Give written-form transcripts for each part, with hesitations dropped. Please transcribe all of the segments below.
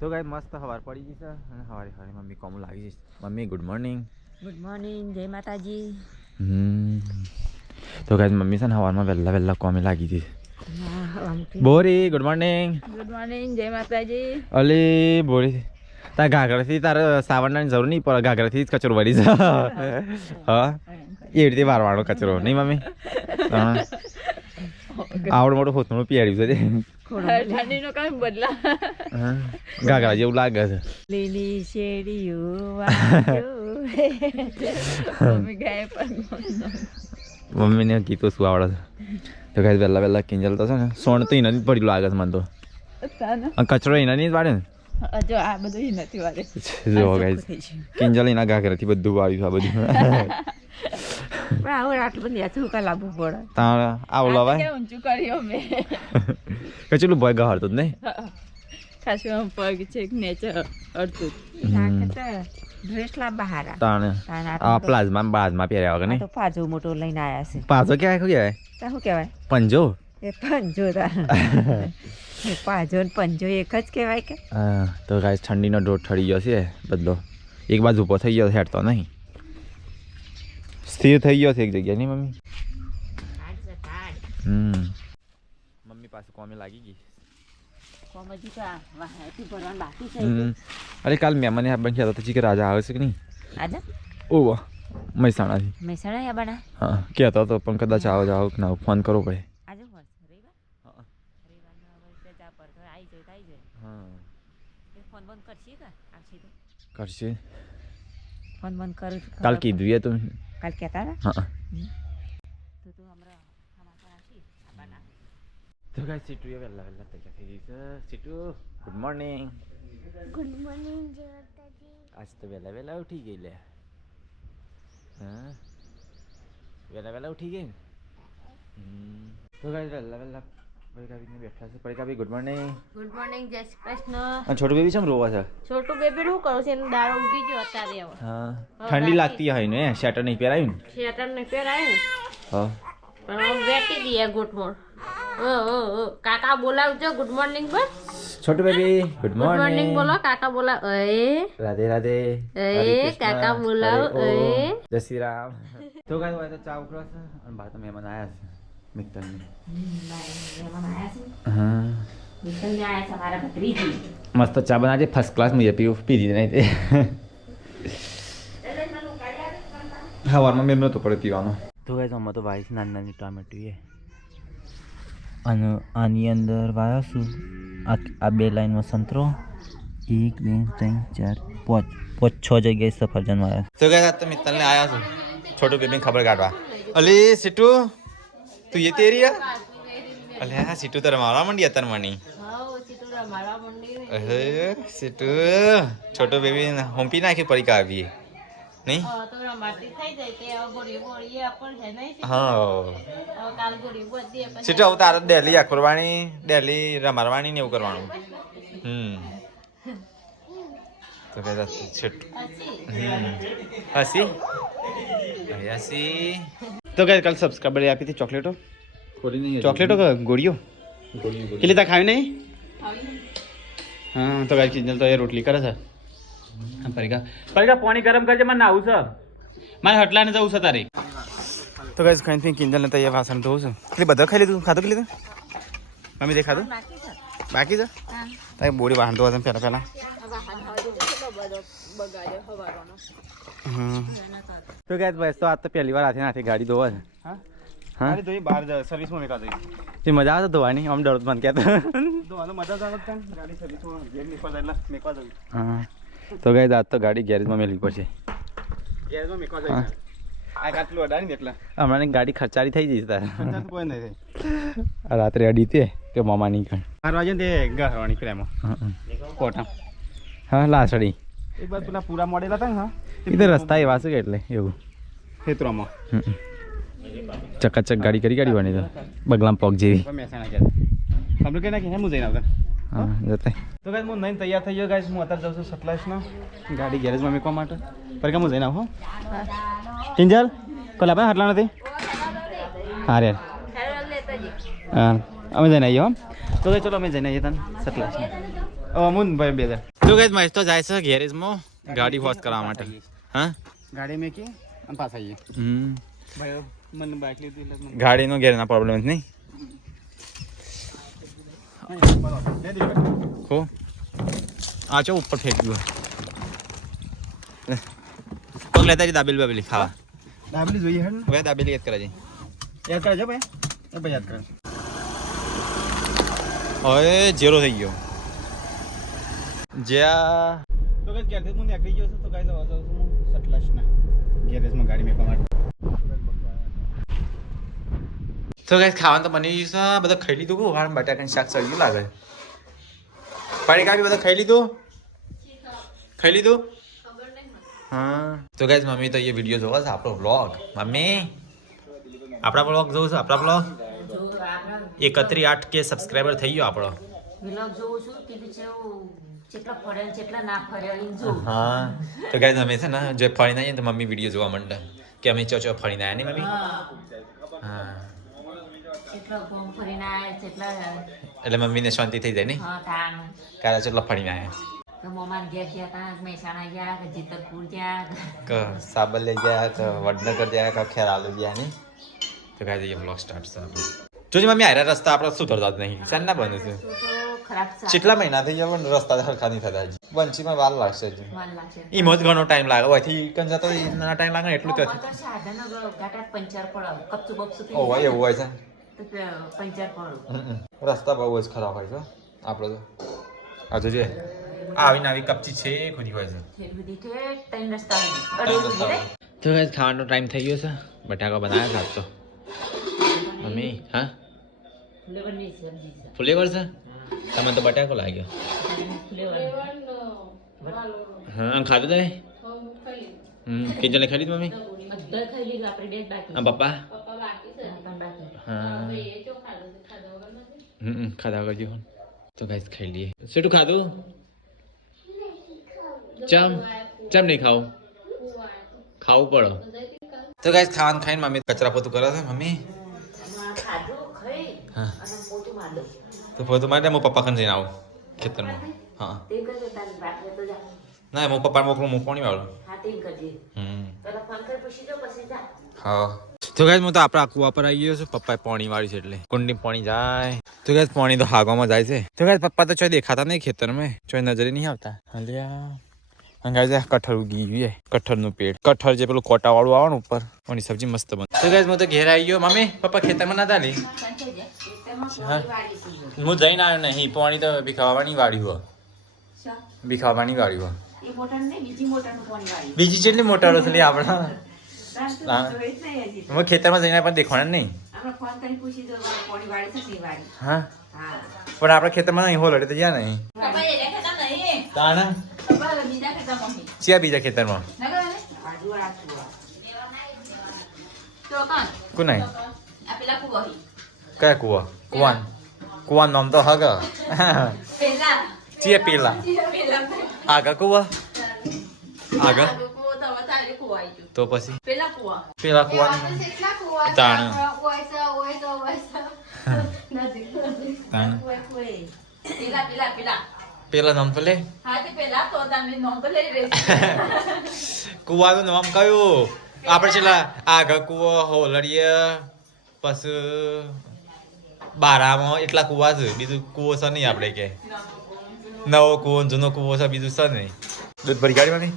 તો ગાય મસ્ત સવાર પડી ગઈ છે અને સવારે સવારે મમ્મી કોમ લાગી છે. Mummy good morning. Good morning, જય માતાજી. તો ગાય મમ્મી છે ને સવારમાં વહેલા કોમે લાગી હતી. બોરી ગુડ મોર્નિંગ. ગુડ મોર્નિંગ, જય માતાજી. અલી બોરી તાર ઘાઘરાથી તારે સાવરણાની જરૂર નહીં પડે, ઘાઘરાથી જ કચરો વળી છે. હા એવી રીતે વારવાનો કચરો નહીં મમ્મી. આવડું મોટું હોતનું પીયાડ્યું છે ઘાઘરા જેવું લાગે છે. લીલી શેરીઓ મમ્મીને ગીતો શું આવડે છે. તો ગાય વહેલા કિંજલ તો છે ને સોણ તો એના જ પડેલું લાગે છે મને તો. કચરો એના નહીં જ વાળે ને. જો આ બધું નથી વાળે. જો ગાય કિંજલ એના ઘાઘરાથી બધું વાળ્યું છે આ બધું. પણ આવું આટલું બધું યાચું કા લાવવું પડે. તાર આવું લવાય ઊંચું કર્યો મેં કચેલું ભય ગહાડતું જ નહીં. ખાસું પગ છે નેચર અડતું ડ્રેસ લા બહાર તાણે આ પ્લાઝમા પહેર્યા વગર નહીં. તો પાજો મોટો લઈને આયા છે. પાછો ક્યાં કહેવાય? શું કહેવાય? પંજો. એ પંજો પાજો ને પંજો એક જ કહેવાય કે. હા તો ગાય ઠંડીનો ડોટ ઠરી ગયો છે બદલો. એક બાજુ ઊભો થઈ ગયો હેડતો નહીં, સ્થિર થઈ ગયો છે એક જગ્યાએ નહીં મમ્મી. મમ્મી પાસે કોમે લાગી ગઈ. અરે કાલ મહેમાન આ બન્યા હતા કે રાજા આવે છે કે નહીં આજે? ઓહો મહેસાણાથી. મહેસાણા બના? હા કહેતો હતો પણ કદાચ આવો જાવ કે ના ફોન કરવો પડે. આજે રવિવાર? હા રવિવારના જા પર આવી જાય. હા ફોન બંધ કરશી કે આવશે તો કરશે. ફોન બંધ કરું કાલ કીધું એ તો. કાલ કહેતા હતા. હા તો હમણાં સમાચાર આવશી આબાના. તો ગાય સીટુ એ વહેલા તૈયાર થઈ ગઈ છે. Situ good morning. Good morning જય માતાજી. આજ તો વહેલા ઉઠી ગઈ લે. હા વહેલા ઉઠી ગઈ ને. તો ગાય વહેલા પરીકાબીને બેઠા છે. પરીકાબી ગુડ મોર્નિંગ. ગુડ મોર્નિંગ જય શ્રી કૃષ્ણ. અને છોટું બેબી કેમ રોવા છે? છોટું બેબી શું કરું છે? એનું દાડો ઉગી ગયો અત્યારે. હવે હા ઠંડી લાગતી હોય ને સ્વેટર નહીં પહેરાયું ને. શેટર ને પહેરાયું હા પણ હવે વેટી દઈએ ગુટમોર. કાકા બોલાવજો ગુડ મોર્નિંગ બસ. છોટું baby good good morning morning. બોલો. કાકા બોલાવ. રાધે રાધે. કાકા બોલાવ. જય શ્રી રામ. તો ગાય તો ચા ઉકળો છે અને બહાર તો મહેમાન આવ્યા છે મિત્તલની. હા મસ્ત ચા બનાવજે ફર્સ્ટ ક્લાસ મુજબ પીધી નહીં તે. સવારમાં મેં નહોતો પડે પીવાનો. તો ગાય તો તો વાય છે નાની ટામેટું એ અને આની અંદર વાયા છું આ બે લાઈનમાં સંતરો 1 2 3 4 5 6 જગ્યાએ સફરજન વાયા. તો ગાય તો મિત્તલને આવ્યા છું છોટું બેબીને ખબર કાઢવા. અલી સીટુ તું ये तेरी है? अले हाँ सीटू तो रमाड़ा मंडी अतर मनी. अरे सीटू छोटो बेबी होम्पी ना के परी का अभी नहीं. हाँ सीटू अब तार दिल्ली आखरवाणी दिल्ली रमारवाणी ने करवाणु. तो कहता छट हसी हसी. तो क्या कल सब्सक्राइबर आपी थी चॉकलेटो चॉकलेटो का गोड़ियों के लिए खाए नहीं. हाँ तो गाय किंजल तो ये रोटली करे છે. પરીકા પાણી ગરમ કરજે મને નાવું છે મારે હટલાને જવું છે તારે. તો ગાય ખાઈ કિંજલ ને તૈયાર વાસણ ધોવું છે. એટલે બધા ખાઈ લીધું ખાધું કે લીધું મમ્મી દેખાતું બાકી છે. તારે બોડી વાહન ધોવા છે પહેલા તો ગાય બસ તો આજ તો પહેલી વાર હાથે ગાડી ધોવા છે. હા તો બહાર સર્વિસમાં મેકા દઈ તે મજા આવે ધોવાની આમ ડર મને કહેતો ધોવાનો મજા આવે ગાડી સર્વિસમાં ગેર નીકળતા એટલે મેકવા જવી. હા તો ગાય આજ તો ગાડી ગેરેજમાં મેળવી પડશે. ગેરેજમાં મેકવા જવી આ ગાટલું અડાડી ને એટલે હમણાં ગાડી ખર્ચારી થઈ જઈશ તારે. કોઈ નહીં થાય રાત્રે અડી તે મામા નીકળ 12 વાગે તે ગરવાની પ્રેમો કોટા. હા લાસડી એક બાદ પેલા પૂરા મોડેલ હતા ને. હા એ તો રસ્તા એવા છે કે એટલે એવું ખેતરોમાં ચકાચક ગાડી કરી કાઢવાની તો બગલામ પગ જેવી. કમ્પ્લીટ કરી નાખી હું જઈને આવતા. હા જતે તો ગાઈસ હું નહીં તૈયાર થઈ ગયો ગાઈસ. હું અત્યારે જાઉં છું સતલાસમાં ગાડી ગેરેજમાં મૂકવા માટે. પર કે હું જઈને આવું. કિંજલ કોલ આપણે હાટલા નથી. હા રે હા અમે જઈને આવીએ. હો તો ચલો અમે જઈને આવીએ તને સતલાસમાં. અમુન ભાઈ બે તો ગાઈસ મહેશ તો જાય છે ગેરેજમાં ગાડી વોશ કરવા માટે હા ગાડી મેં કે અને પાછા આવીએ ભાઈ મને બાઇક લીધી એટલે ગાડીનો ગેરના પ્રોબ્લેમ નહીં ખો આ ચો ઉપર ફેંક ગયો પગ લેતા દાબેલી બાબેલી ખાવા દાબેલી જોઈએ હે હવે દાબેલી યાદ કરાજે ભાઈ યાદ કરે હવે ઝીરો થઈ ગયો જ્યાં તો કઈ ક્યારથી હું નીકળી ગયો છું તો કઈ જવા જાઉં છું સટલાસના ગેરેજમાં ગાડી મેકવા માટે તો કઈ ખાવાનું તો બની ગયું છે બધા ખાઈ લીધું કહું વાર બટાકાનું શાક સળ્યું લાગે પાણી કાપી બધા ખાઈ લીધું હા તો ગાઈસ મમ્મી તો એ વિડીયો જોવા છે આપણો વ્લોગ મમ્મી આપણા વ્લોગ જોવું છે આપણા વ્લોગ 31,8K સબસ્ક્રાઇબર થઈ ગયો આપણો વ્લોગ જોઉં છું કીધું છે કેટલા ફર્યા કેટલા ના ફર્યા જો હા તો ગાઈસ અમે છે ને જે ફરીને આવીએ તો મમ્મી વિડીયો જોવા માંડે કે અમે ચો ફરીને આવ્યા નહીં મમ્મી હા કેટલા ગોમ ફરીને આવ્યા કેટલા એટલે મમ્મીને શાંતિ થઈ જાય નહીં હા તાણ કારા કેટલા ફરીને આવ્યા તો મોમાન ગયા ગયા તા મહેસાણા ગયા કે જીતરપુર ગયા કે સાબલ લઈ ગયા કે વડનગર ગયા કે ખેરાલુ ગયા નહીં તો ગાઈસ એ વ્લોગ સ્ટાર્ટ છે આપણો જોજી મમ્મી આયરા રસ્તા આપણે સુધરતા જ નહીં સાન ના બને છે તો ખરાબ છે કેટલા મહિના થઈ ગયા પણ રસ્તા સરખા નહીં થતા હજી વંચીમાં વાર લાગશે હજી વાલ લાગશે એમાં જ ઘણો ટાઈમ લાગે હોયથી કન જતો ના ટાઈમ લાગે એટલું તો તો સાધન ગાટા પંચર પડે કપચું બપચું થઈ ઓ હોય એવું હોય છે તો પંચર પડે રસ્તા બહુ જ ખરાબ હોય છે આપણો તો આ તો જોઈએ આવીને આવી કપચી છે ખુદી હોય છે ખેડૂતી કે ત્રણ રસ્તા અડે ઉડી તો ગાઈસ ખાવાનો ટાઈમ થઈ ગયો છે બટાકા બનાવ્યા છે તો મમ્મી હા ફ્લેવર ની સબ્જી છે ફ્લેવર છે તમે તો બટાકો લાગ્યો ફ્લેવર હા ખાધું તમે કિંજલે ખાલી મમ્મી બધા ખાઈ લીધું આપણે બે બાકી હા પપ્પા પણ બાકી હા ખાધા કરજો તો ગાઈસ ખાઈ લઈએ શું ખાધું ચમ નહીં ખાવું ખાવું પડો તો ગાઈસ ખાવાનું ખાઈને મમ્મી કચરા પોતું કરે છે મમ્મી ખાધું ખાઈ હા અને પોતું માર દઉં તો પોતું માટે હું પપ્પા ખાને જઈને આવું ખેતરમાં હા તે કરજો તારી વાત તો જા ના હું પપ્પા મોકલું મૂકવાની વાળું હા તે કરજે પેલા ફોન કર પૂછી દો પછી જા હા તો ગાઈસ હું તો આપણા કુવા પર આવી ગયો છું પપ્પાએ પાણી વાળી છે એટલે કુંડી પાણી જાય તો ગાઈસ પાણી તો હાગવામાં જાય છે તો ગાઈસ પપ્પા તો ચોય દેખાતા નહીં ખેતરમાં ચોય નજરે નહીં આવતા હલ્યા ગાઈસ કઠર ઉગી ગયું કઠરનું પેટ કઠર જે પેલું કોટા વાળું આવે ને ઉપર એની સબ્જી મસ્ત બને તો ગાઈસ હું તો ઘેર આવી ગયો મમ્મી પપ્પા ખેતરમાં ના દાલી હું જઈને આવ્યો નહીં પાણી તો ભીખાવાની વાળી હોય ભીખાવાની વાળી હોય એ મોટર ને બીજી મોટરનું પાણી વાળી બીજી જેટલી મોટરો છે આપણા હું ખેતરમાં જઈને પણ દેખવાના નહીં આપણે ફોન કરી પૂછી દો પાણી વાળી છે નહીં વાળી હા હા પણ આપણા ખેતરમાં નહીં હોલ તો જ્યાં નહીં પપ્પા એ દેખાતા નહીં તાણા પપ્પા બીજા ખેતર મમ્મી જ્યાં બીજા ખેતરમાં નગર ને બાજુ વાળા કુવા તો કાન કુનાઈ આ પેલા કુવા કયા કુવા કુવાન નામ તો હગ પેલા ચીએ પેલા પેલા આગળ કુવા આગળ કુવો તો વધારે કુવા આવી ગયો તો પછી પેલા કુવા કુવા તાણ તાણ પેલા પેલા નામ તો લે હા તે પેલા તો તમે નોંધ લઈ રહી કુવાનું નામ કયું આપણે છેલ્લા આગળ કુવો હોલડીએ પછી બારામાં એટલા કુવા છે બીજું કુવો છે નહીં આપણે કે નવો કુવો જૂનો કુવો છે બીજું છે નહીં દૂધ ભરી ગાડીમાં નહીં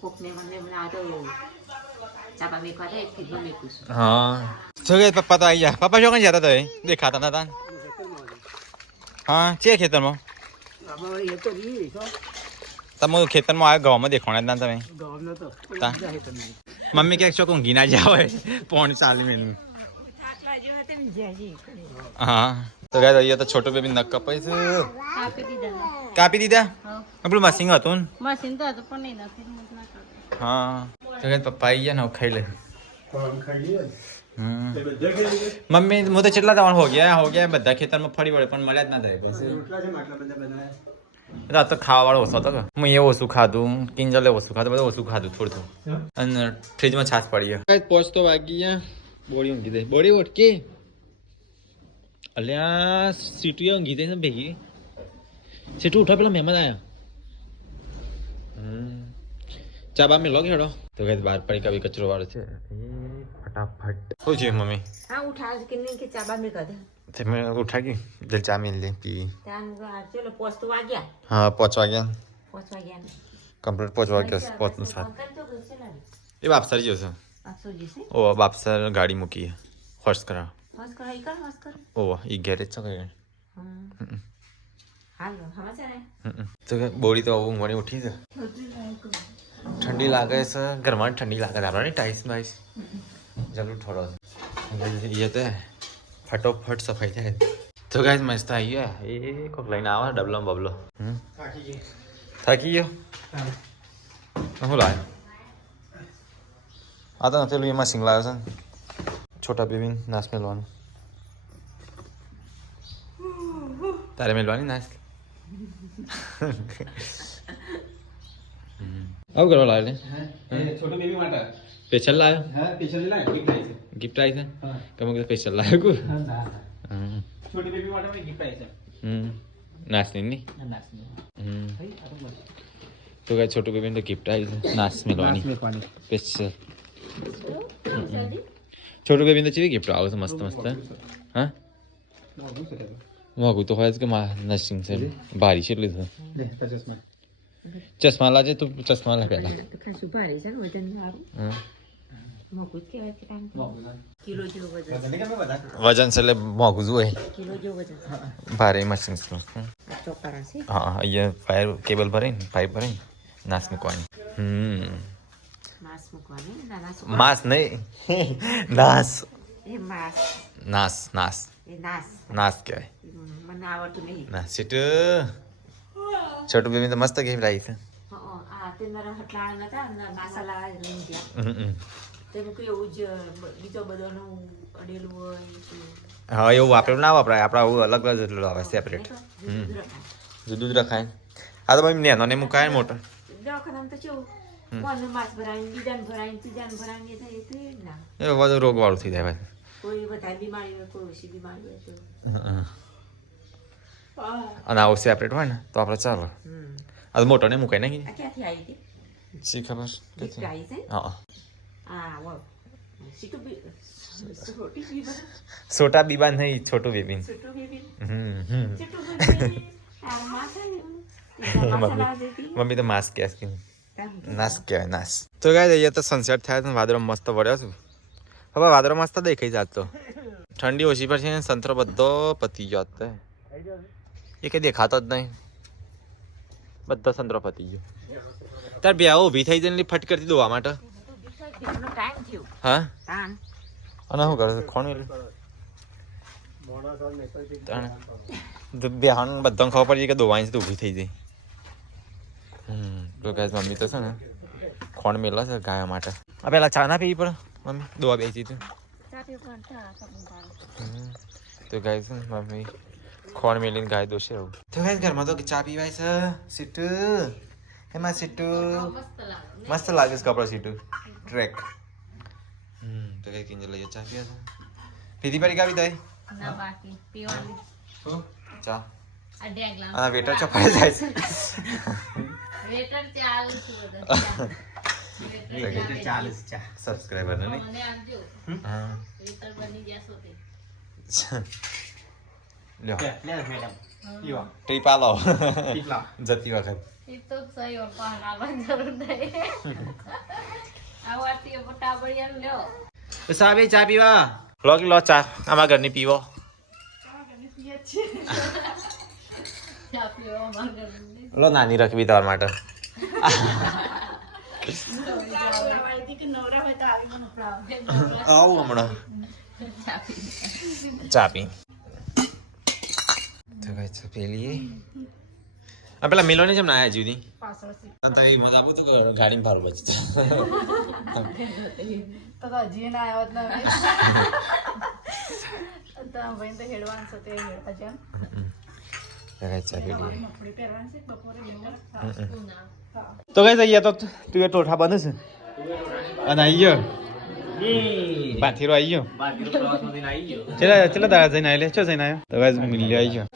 કોકને મને આ તો ચાપા મેકવા દે કીધું મેકું છું હા શું કે પપ્પા તો આવી ગયા પપ્પા શું કઈ જતા હતા દેખાતા નતા હા છે ખેતરમાં તમે ખેતરમાં આવ્યો ગવામાં દેખાણા ના તમે મમ્મી ક્યાંક શું ઊંઘી ના જાવ પોણ ચાલી મિનિટ હા તો ગાય અહીંયા તો છોટો બેબી નક કપાઈ છે કાપી દીધા પેલું મશીન હતું ને મશીન તો હતું પણ નહીં નથી હા તો ગાય પપ્પા આવી ગયા ને ખાઈ લે મમ્મી હું તો કેટલા જવાનું હો ગયા બધા ખેતરમાં ફરી વળે પણ મળ્યા જ ના થાય આ તો ખાવા વાળો ઓછો હતો હું એ ઓછું ખાધું કિંજલે ઓછું ખાધું બધું ઓછું ખાધું થોડું અને ફ્રીજમાં છાશ પડી ગયા પહોંચતો વાગી ગયા બોડી ઊંઘી દે બોડી ઓટકી અલ્યા સીટીઓ ઊંઘી દે ને ભેગી सीटू उठा पेला मेहमान आया चा बा में लगे हेडो तो गैस बार पड़ी का भी कचरो वाले छे फटाफट हो जे मम्मी हाँ उठा के नहीं के चाबा में कर दे ते मैं उठा के जल चा मिल ले पी तान चलो पोस्ट आ गया हाँ पहुंचवा गया पोस्ट आ गया कंप्लीट पहुंचवा गया पहुंचने साथ कर तो कैसे लगे ये बाप सर जो सर आप सो जी से ओ बाप सर गाड़ी मुकी है हॉर्स करा हॉस कर ओ ये गैरेज चल गए हां समाचार है तो बोरी तो अब ऊँगनी उठी है ठंडी लागे सर गर्मा ठंडी लागे आपड़ा नहीं टाइस वाइस जरूर थोड़ा ये तो है फटोफट सफाई થાય તો ગાઈસ મસ્ત આવી ગયા એ કોક લઈને આવા ડબલો બબલો થાકી ગયો હું લાયો આ તો નથી એમાં સિંગ લાવ્યો છે છોટા બેબીન નાશ મેલવાનું તારે મેલવાની નાશ આવું કરવા લાવે छोटे बेबी माटा સ્પેશિયલ લાવ્યો हाँ स्पेशल ना गिफ्ट आई है ગિફ્ટ આવી છે કમો કે સ્પેશિયલ લાવ્યો કુ छोटे बेबी माटा में गिफ्ट आई है નાશની ની नाच में भाई आ तो તો ગાય છોટું બેબીને તો ગિફ્ટ આવી છે નાશ મેલવાની में पानी સ્પેશિયલ છોટું બેબીને તો ચીવી ગિફ્ટ આવે છે મસ્ત મસ્ત હા ना वो से મોંઘું તો હોય જ કે નર્સિંગ છે ભારી છે એટલે ले तजस में ચશ્મા લાજે તું ચશ્મા લા પહેલા તો ખાસું ભારે છે ને વજન સારું હા મોકું કહેવાય કે કામ वो કિલો જેવું વજન वजन का मैं बता વજન છે એટલે મોંઘું જ હોય કિલો જેવું વજન ભારે મશીન છે આ ચોકરા છે હા અહીંયા વાયર કેબલ ભરાઈને પાઇપ ભરાઈને નાશ મૂકવાની માસ મૂકવાની નાના માસ નહીં નાશ એ માસ નાશ નાશ એ નાસ નાશ કહેવાય મને આવડતું નહીં ના સીટ છોટું બેબી તો મસ્ત ગિફ્ટ આવી છે આ તે મારા હટલાળ નતા મસાલા લઈ ગયા તે મૂકી એવું જ બીજો બધાનું અડેલું હોય હા એવું વાપરેલું ના વપરાય આપણે આવું અલગ જ એટલું આવે સેપરેટ જુદું જ રખાય આ તો ભાઈ નેનો ને મુકાય ને મોટો દવાખાનામાં તો કેવું કોને માસ ભરાય બીજાને ભરાય ત્રીજાને ભરાય એ થાય તો એ જ ના એ બધું રોગવાળું થઈ જાય ભાઈ કોઈ વધારે બીમારી હોય કોઈ ઓછી બીમારી હોય તો અને આવું સેપરેટ હોય ને તો આપણે ચાલો આ તો મોટો ને મુકાય નાખી આ ક્યાંથી આવી હતી શી ખબર ગિફ્ટ આવી છે હા હા વાવ સીટું બી છોટી બીબા છોટા બીબા નહીં છોટું બેબી છોટું બેબી હમ છોટું બેબી આ માસા મસાલા દેતી મમ્મી તો માસ્ક કે નાશ કહેવાય નાશ તો ગાય અહીંયા તો સનસેટ થાય તો વાદળો મસ્ત વળ્યો છું હવે વાદળો મસ્ત દેખાઈ જાત તો ઠંડી ઓછી પર છે સંતરો બધો પતી ગયો તે એ કંઈ દેખાતો જ નહીં બધો સંતરો પતી ગયો તાર બે ઊભી થઈ જઈને ફટ કરતી દોવા માટે ટાઈમ થયો હા તાન અને શું કરે ખોણ બેહાન બધાને ખબર પડી કે દોવાની છે તો ઊભી થઈ જાય તો ગાય મમ્મી તો છે ને ખોણ મેલા છે ગાય માટે આ પેલા ચા ના પીવી પડે મમ્મી દોવા બેસી તું તો ગાય છે ને મમ્મી ખોણ મેલીને ગાય દોશે એવું તો ગાય ઘરમાં તો ચા પીવાય છે સીટુ એમાં સીટુ મસ્ત લાગે છે કપડા સીટુ ટ્રેક તો ગાય કિંજર લઈએ ચા પીવા છે પીધી પડી કાવી દઈ ના બાકી પીવાની શું ચા આ ડેગલા આ વેટર ચપાઈ જાય છે વેટર ચાલુ છે બધા વેટર चालीस चा સબસ્ક્રાઇબર ને નહીં મને આમજો હા વેટર બની ગયા છો તે લ્યો ले मैडम यो ટ્રીપ આલો टिकला જતી વખત એ તો સહી પણ આવવાની જરૂર નહીં આવાતી મોટા બળિયા લ્યો તો સાબે ચા પીવા લો ચા આમાં ઘરની પીવો ચા પીવો મગર લો નાની રખવી તમારા માટે આવું હમણાં ચા પી તો કઈ છે પેલી આ પેલા મિલોને જેમ ના આવ્યા જુદી તારી મજા આપું તો ગાડીમાં ભાડું બચતું તો હજી ના આવ્યો જ નહીં તો ભાઈ તો હેડવાન્સ હતો એ હેડવા જેમ ચા પેલી મફળી પહેરવાની છે બપોરે બેવું તો કઈ જઈએ તો તું એ ટોઠા બંધ છે અને આવી ગયો પાથીરો આવી ગયો ચલા દાડા જઈને આવી લે ચો જઈને આવ્યો તો કઈ મિલી આવી ગયો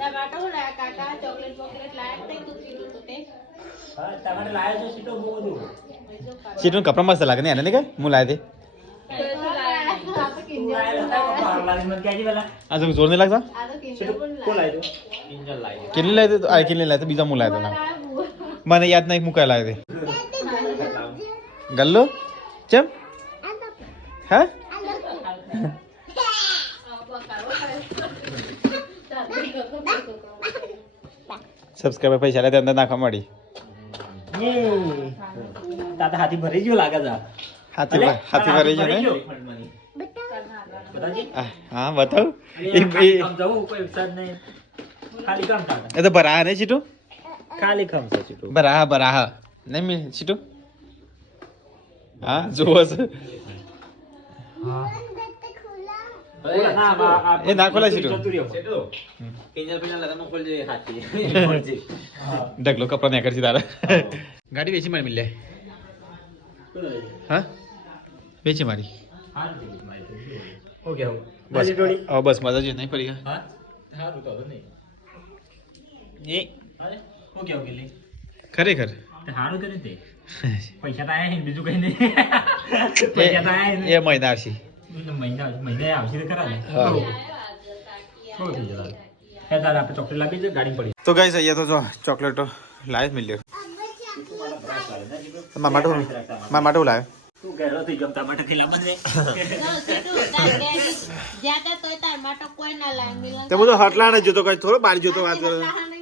કાકા ચોકલેટ ચોકલેટ લાયા સીટું કપડા મસ્ત લાગે ને એને નહીં હું લાવે તે આ તો જોર નહીં લાગતા કેટલી લાવી દે કેટલી લાવી બીજા હું લાવી દઉં મને યાદ નહીં મુકાય લાવી દે ગલ્લો ચમ હા સબસ્ક્રાઈબર પૈસા લે અંદર નાખવા મળી તાતા હાથી ભરી ગયો લાગે છે હાથી ભરી ગયો ને હા બતાવ એ તો ભરા ને સીટું ખાલી ખમ છે સીટું બરાહ નહીં મી સીટું હા જુઓ છે એ ના ખોલા સીટું ઢગલો કપડા ને કરશે તારા ગાડી વેચી મારી મિલે હા વેચી મારી બસ બસ મજા જ નહીં પડી ખરેખર સારું કર્યું તે પૈસા તો આયા બીજું કઈ નહીં પૈસા તો આયા એ મહિના આવશે મહિને આવશે તો ખરા ને હે દાદા આપણે ચોકલેટ લાવી છે ગાડી પડી તો ગાઈસ અહીંયા તો જો ચોકલેટો લાવે મિલ્યો મારા માટે હું લાવે તું ઘેરો થઈ ગયો ટમાટર ખીલા બંને જ્યાદા તોય તાર માટે કોઈ ના લાય મિલન તે બધું હટલા ને જોતો કઈ થોડો બાર જોતો વાત કરે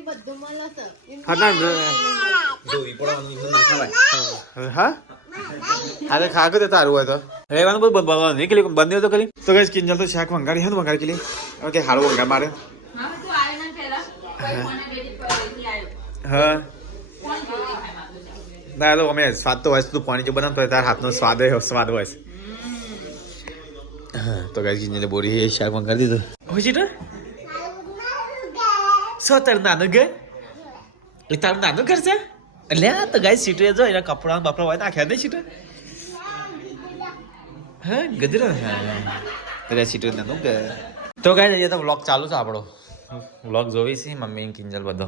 બધું મળે છે હટલા હા અરે ખાગો તો તારું હોય તો રહેવાનું બધું બંધ નહીં કરી બંધ તો કરી તો ગાઈસ કિંજલ તો શાક મંગાડી હે તો મંગાડી કે ઓકે હારું મંગા મારે હા ના તો અમે સ્વાદ તો હોય તું પાણી જો બનાવતો હોય તાર હાથનો સ્વાદ હોય તો ગાઈસ કિંજલે બોરી શાક મંગાડી દીધું હોય છે તો સો તાર નાનું ઘર એ તારું નાનું ઘર છે એટલે તો ગાઈસ સીટે જો એના કપડા બપડા હોય નાખ્યા નહીં સીટે હા ગજરો હા સીટે નાનું ઘર તો ગાઈસ અહીંયા તો વ્લોગ ચાલુ છે આપણો વ્લોગ જોવી છે મમ્મી કિંજલ બધો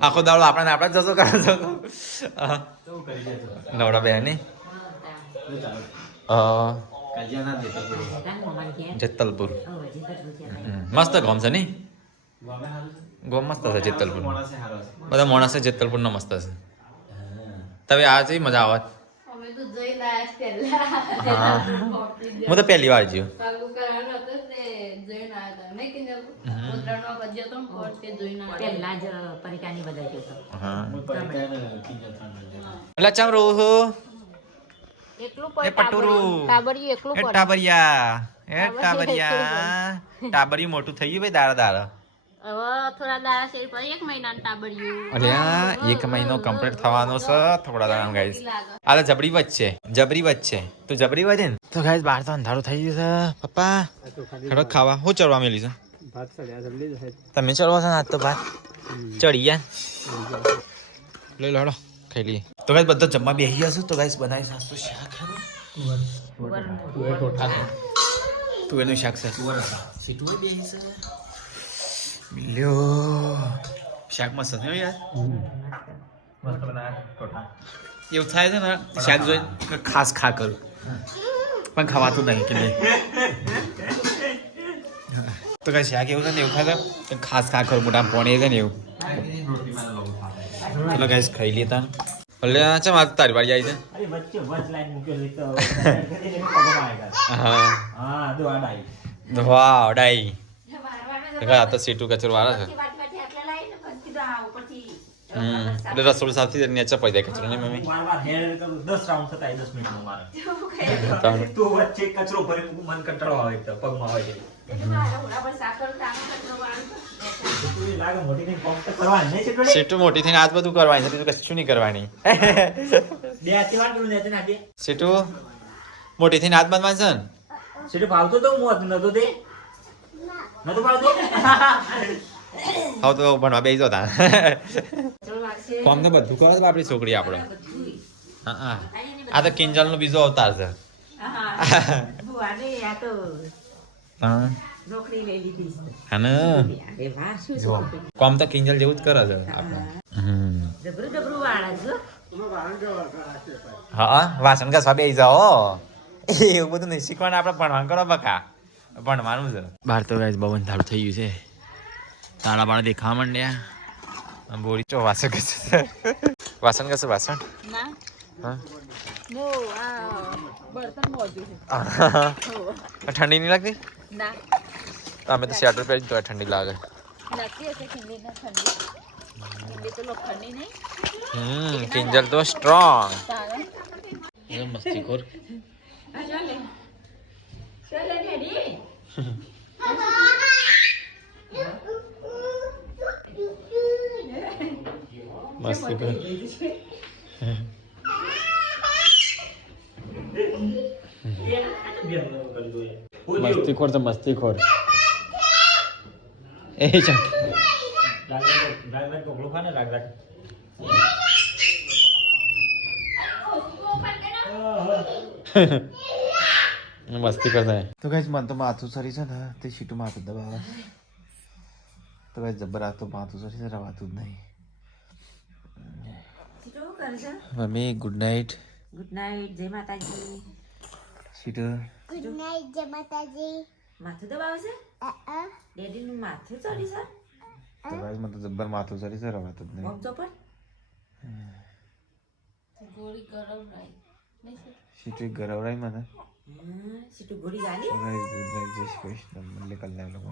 આખો દાડો આપણે જશો કરો છો નવડા બેન જેતલપુર મસ્ત ગામ છે નહીં ગામ મસ્ત છે જેતલપુર બધા માણસ છે જેતલપુર નો મસ્ત છે તમે આ જઈ મજા આવે અમે તો જઈ લાયા હું તો પહેલી વાર જ્યો ચાલુ કરવાનું હતું ને જઈને આવ્યા હતા નહીં કે ઉત્તરાયણમાં ગયો તો તે જોઈને આવ્યા પહેલા જ પરિકાની બધા જોતો એટલે ચમ રહું છું એકલું એ પટુરું ટાબરિયું એકલું એ ટાબરિયા ટાબરિયું મોટું થઈ ગયું ભાઈ દાડા દાડા હવે થોડા દાડા શેર પર 1 મહિનાનું ટાબરિયું અરે એક મહિનો કમ્પ્લીટ થવાનો છે થોડા દાડા ગાઈસ આ તો જબરી વચ્ચે તો જબરી વચ્ચે ને તો ગાઈસ બહાર તો અંધારું થઈ ગયું છે પપ્પા હેડો ખાવા હું ચડવા મેલી છે ભાત ચડ્યા જલ્દી જ તમે ચડવા છો ને આજ તો ભાત ચડી ગયા લઈ લો હેડો ખાઈ લઈએ તો ગાઈસ બધા જમવા બેસી ગયા છે તો ગાઈસ બનાવી નાસ્તો શાક તુવેરનું શાક છે સીટુએ બેસી છે મિલ્યો શાક મસ્ત છે યાર મસ્ત બનાવ્યા એવું થાય છે ને શાક જોઈ ખાસ ખા કરું પણ ખાવાતું નહીં કે નહીં તો કઈ શાક એવું છે ને એવું થાય છે ખાસ ખા કરું મોટા પોણી છે ને એવું ચલો ગાઈસ ખાઈ લેતા એટલે ચમ આ તારી વાળી આવી છે અરે વચ્ચે વચ લાઈન મૂકેલી તો હા દો આડાઈ વાહ ડાઈ આ તો સીટું કચરો વાળા છે એટલે રસોડું સાથે નેચર પડી જાય કચરો ને મમ્મી વાર હેર કરું 10 રાઉન્ડ થતા 10 મિનિટમાં મારે તો વચ્ચે કચરો ભરી મન કંટાળો આવે તો પગમાં આવે છે લાગે મોટી થઈને કોમ તો કરવાની નહીં છે સીટું મોટી થઈને આજ બધું કરવાની છે બીજું કશું નહીં કરવાની બે હાથી વાત કરું ને નાખે સીટું મોટી થઈને હાથ બાંધવાની છે ને સીટું ભાવતો તો હું નતો તે નતો ભાવતો હવે તો ભણવા બેસી જતા કોમ તો બધું કહો આપણી છોકરી આપણે હા આ તો કિંજલ નો બીજો અવતાર છે હા નોકરી લઈ લીધી અને કોમ તો કિંજલ જેવું જ કરે છે આપણે જબરું વાળા છો હા વાસણ ઘસવા બેસી જાઓ એવું બધું નહીં શીખવાનું આપણે ભણવાનું કરો બકા ભણવાનું છે બહાર તો ગાઈસ બહુ અંધારું થઈ ગયું છે તાળા બાળા દેખાવા માંડ્યા બોરી ચો વાસણ ઘસે વાસણ ઘસે વાસણ ના હા મો આ બર્તન મોજું છે ઠંડી નહીં લાગતી ના અમે તો સ્વેટર પહેરી તો ઠંડી લાગે લાગતી હશે ઠંડી ના ઠંડી તો લોખંડની નહીં કિંજલ તો સ્ટ્રોંગ તારે મસ્તી ખોર મસ્તી ખોર મસ્તી ખોર તો મસ્તી ખોર એ ચાલ કોકડું ખાને રાગ રાગ મસ્તી કરતા તો કઈ મન તો માથું સરી છે ને તે સીટું માથું દબાવે તો કઈ જબર આ તો માથું સરી છે રવાતું જ નહીં શું કરે છે mummy good night good night જય માતાજી સીટુ માથું દબાવે છે ડેડી નું માથું ચડી છે તો કઈ મને તો જબર માથું સરી છે રવાતું જ નહીં મોમ ચોપર ગોળી ગરમ રાઈ નહીં સર સીટુ ગરવરાઈ મને સીટું ગોળી ગાલી ગુડ નાઇટ જય શ્રી કૃષ્ણ મળીએ કલ્યાણ લોકો